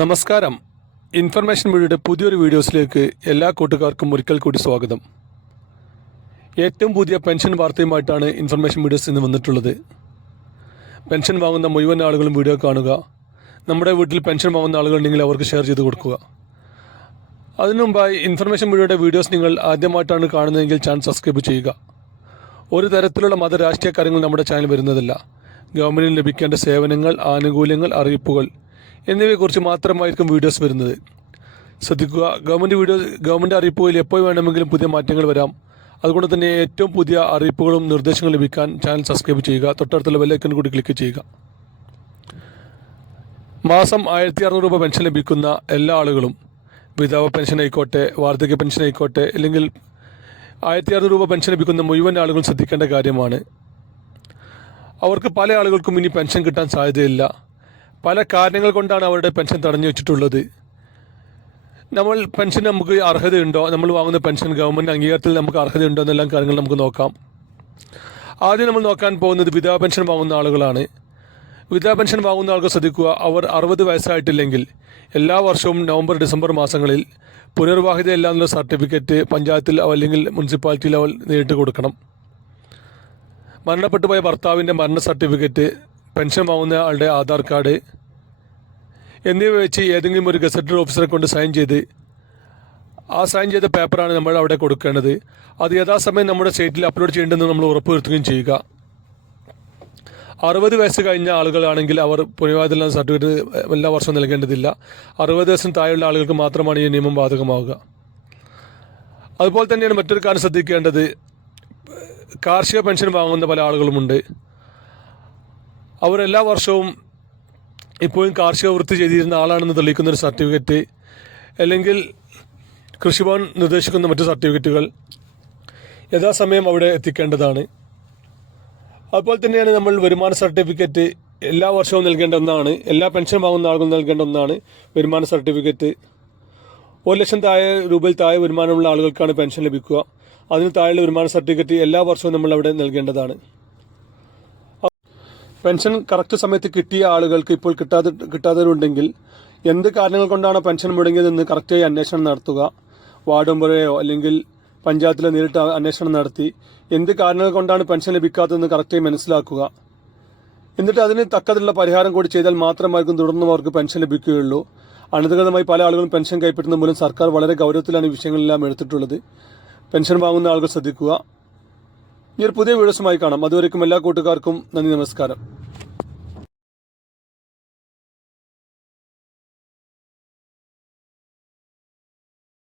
നമസ്കാരം. ഇൻഫർമേഷൻ മീഡിയയുടെ പുതിയൊരു വീഡിയോസിലേക്ക് എല്ലാ കൂട്ടുകാർക്കും ഒരിക്കൽ കൂടി സ്വാഗതം. ഏറ്റവും പുതിയ പെൻഷൻ വാർത്തയുമായിട്ടാണ് ഇൻഫർമേഷൻ മീഡിയസ് ഇന്ന് വന്നിട്ടുള്ളത്. പെൻഷൻ വാങ്ങുന്ന മുഴുവൻ ആളുകളും വീഡിയോ കാണുക. നമ്മുടെ വീട്ടിൽ പെൻഷൻ വാങ്ങുന്ന ആളുകളുണ്ടെങ്കിൽ അവർക്ക് ഷെയർ ചെയ്ത് കൊടുക്കുക. അതിനു മുമ്പായി ഇൻഫർമേഷൻ മീഡിയയുടെ വീഡിയോസ് നിങ്ങൾ ആദ്യമായിട്ടാണ് കാണുന്നതെങ്കിൽ ചാനൽ സബ്സ്ക്രൈബ് ചെയ്യുക. ഒരു തരത്തിലുള്ള മത രാഷ്ട്രീയ കാര്യങ്ങൾ നമ്മുടെ ചാനൽ വരുന്നതല്ല. ഗവൺമെൻറ്റിന് ലഭിക്കേണ്ട സേവനങ്ങൾ, ആനുകൂല്യങ്ങൾ, അറിയിപ്പുകൾ എന്നിവയെക്കുറിച്ച് മാത്രമായിരിക്കും വീഡിയോസ് വരുന്നത്. ശ്രദ്ധിക്കുക, ഗവൺമെൻറ് അറിയിപ്പുകളിൽ എപ്പോൾ വേണമെങ്കിലും പുതിയ മാറ്റങ്ങൾ വരാം. അതുകൊണ്ട് തന്നെ ഏറ്റവും പുതിയ അറിയിപ്പുകളും നിർദ്ദേശങ്ങളും ലഭിക്കാൻ ചാനൽ സബ്സ്ക്രൈബ് ചെയ്യുക. തൊട്ടടുത്തുള്ള ബെല്ലൈക്കൺ കൂടി ക്ലിക്ക് ചെയ്യുക. മാസം 1600 രൂപ പെൻഷൻ ലഭിക്കുന്ന എല്ലാ ആളുകളും, വിധവ പെൻഷൻ ആയിക്കോട്ടെ, വാർദ്ധക്യ പെൻഷൻ ആയിക്കോട്ടെ, അല്ലെങ്കിൽ 1600 രൂപ പെൻഷൻ ലഭിക്കുന്ന മുഴുവൻ ആളുകളും ശ്രദ്ധിക്കേണ്ട കാര്യമാണ്. അവർക്ക് പല ആളുകൾക്കും ഇനി പെൻഷൻ കിട്ടാൻ സാധ്യതയില്ല. പല കാരണങ്ങൾ കൊണ്ടാണ് അവരുടെ പെൻഷൻ തടഞ്ഞു വെച്ചിട്ടുള്ളത്. പെൻഷൻ നമുക്ക് അർഹതയുണ്ടോ, നമ്മൾ വാങ്ങുന്ന പെൻഷൻ ഗവൺമെൻറ് അംഗീകാരത്തിൽ നമുക്ക് അർഹതയുണ്ടോ എന്നെല്ലാം കാര്യങ്ങൾ നമുക്ക് നോക്കാം. ആദ്യം നമ്മൾ നോക്കാൻ പോകുന്നത് വിധവ പെൻഷൻ വാങ്ങുന്ന ആളുകളാണ്. വിധവ പെൻഷൻ വാങ്ങുന്ന ആളുകൾ ശ്രദ്ധിക്കുക, അവർ 60 വയസ്സായിട്ടില്ലെങ്കിൽ എല്ലാ വർഷവും നവംബർ ഡിസംബർ മാസങ്ങളിൽ പുനർവാഹിതയല്ലാന്നുള്ള സർട്ടിഫിക്കറ്റ് പഞ്ചായത്തിൽ അല്ലെങ്കിൽ മുനിസിപ്പാലിറ്റിയിൽ അവർ നേരിട്ട് കൊടുക്കണം. മരണപ്പെട്ടു പോയ ഭർത്താവിൻ്റെ മരണ സർട്ടിഫിക്കറ്റ്, പെൻഷൻ വാങ്ങുന്ന ആളുടെ ആധാർ കാർഡ് എന്നിവ വെച്ച് ഏതെങ്കിലും ഒരു ഗസറ്റഡ് ഓഫീസറെ കൊണ്ട് സൈൻ ചെയ്ത പേപ്പറാണ് നമ്മൾ അവിടെ കൊടുക്കേണ്ടത്. അത് യഥാസമയം നമ്മുടെ സൈറ്റിൽ അപ്ലോഡ് ചെയ്യേണ്ടതെന്ന് നമ്മൾ ഉറപ്പുവരുത്തുകയും ചെയ്യുക. 60 വയസ്സ് കഴിഞ്ഞ ആളുകളാണെങ്കിൽ അവർ പുനർവാഹിതയുള്ള സർട്ടിഫിക്കറ്റ് എല്ലാ വർഷവും നൽകേണ്ടതില്ല. 60 വയസ്സിന് താഴെയുള്ള ആളുകൾക്ക് മാത്രമാണ് ഈ നിയമം ബാധകമാവുക. അതുപോലെ തന്നെയാണ് മറ്റൊരു കാര്യം ശ്രദ്ധിക്കേണ്ടത്. കാർഷിക പെൻഷൻ വാങ്ങുന്ന പല ആളുകളുമുണ്ട്. അവർ എല്ലാ വർഷവും ഇപ്പോഴും കാർഷിക വൃത്തി ചെയ്തിരുന്ന ആളാണെന്ന് തെളിയിക്കുന്നൊരു സർട്ടിഫിക്കറ്റ്, അല്ലെങ്കിൽ കൃഷിഭവൻ നിർദ്ദേശിക്കുന്ന മറ്റു സർട്ടിഫിക്കറ്റുകൾ യഥാസമയം അവിടെ എത്തിക്കേണ്ടതാണ്. അതുപോലെ തന്നെയാണ് നമ്മൾ വരുമാന സർട്ടിഫിക്കറ്റ് എല്ലാ വർഷവും നൽകേണ്ട ഒന്നാണ്. എല്ലാ പെൻഷൻ വാങ്ങുന്ന ആളുകളും നൽകേണ്ട ഒന്നാണ് വരുമാന സർട്ടിഫിക്കറ്റ്. 1,00,000 രൂപയിൽ താഴെ വരുമാനമുള്ള ആളുകൾക്കാണ് പെൻഷൻ ലഭിക്കുക. അതിന് താഴെയുള്ള വരുമാന സർട്ടിഫിക്കറ്റ് എല്ലാ വർഷവും നമ്മൾ അവിടെ നൽകേണ്ടതാണ്. പെൻഷൻ കറക്റ്റ് സമയത്ത് കിട്ടിയ ആളുകൾക്ക് ഇപ്പോൾ കിട്ടാത്തവരുണ്ടെങ്കിൽ എന്ത് കാരണങ്ങൾ കൊണ്ടാണ് പെൻഷൻ മുടങ്ങിയതെന്ന് കറക്റ്റായി അന്വേഷണം നടത്തുക. വാർഡ് മെമ്പറെയോ അല്ലെങ്കിൽ പഞ്ചായത്തിലോ നേരിട്ട് അന്വേഷണം നടത്തി എന്ത് കാരണങ്ങൾ കൊണ്ടാണ് പെൻഷൻ ലഭിക്കാത്തതെന്ന് കറക്റ്റായി മനസ്സിലാക്കുക. എന്നിട്ട് അതിന് തക്കതിലുള്ള പരിഹാരം കൂടി ചെയ്താൽ മാത്രമായിരിക്കും തുടർന്നും അവർക്ക് പെൻഷൻ ലഭിക്കുകയുള്ളൂ. അനധികൃതമായി പല ആളുകളും പെൻഷൻ കൈപ്പറ്റുന്ന മൂലം സർക്കാർ വളരെ ഗൗരവത്തിലാണ് ഈ വിഷയങ്ങളെല്ലാം എടുത്തിട്ടുള്ളത്. പെൻഷൻ വാങ്ങുന്ന ആളുകൾ ശ്രദ്ധിക്കുക. ഇനി ഒരു പുതിയ വീഡിയോസുമായി കാണാം. അതുവരേക്കും എല്ലാ കൂട്ടുകാർക്കും നന്ദി, നമസ്കാരം.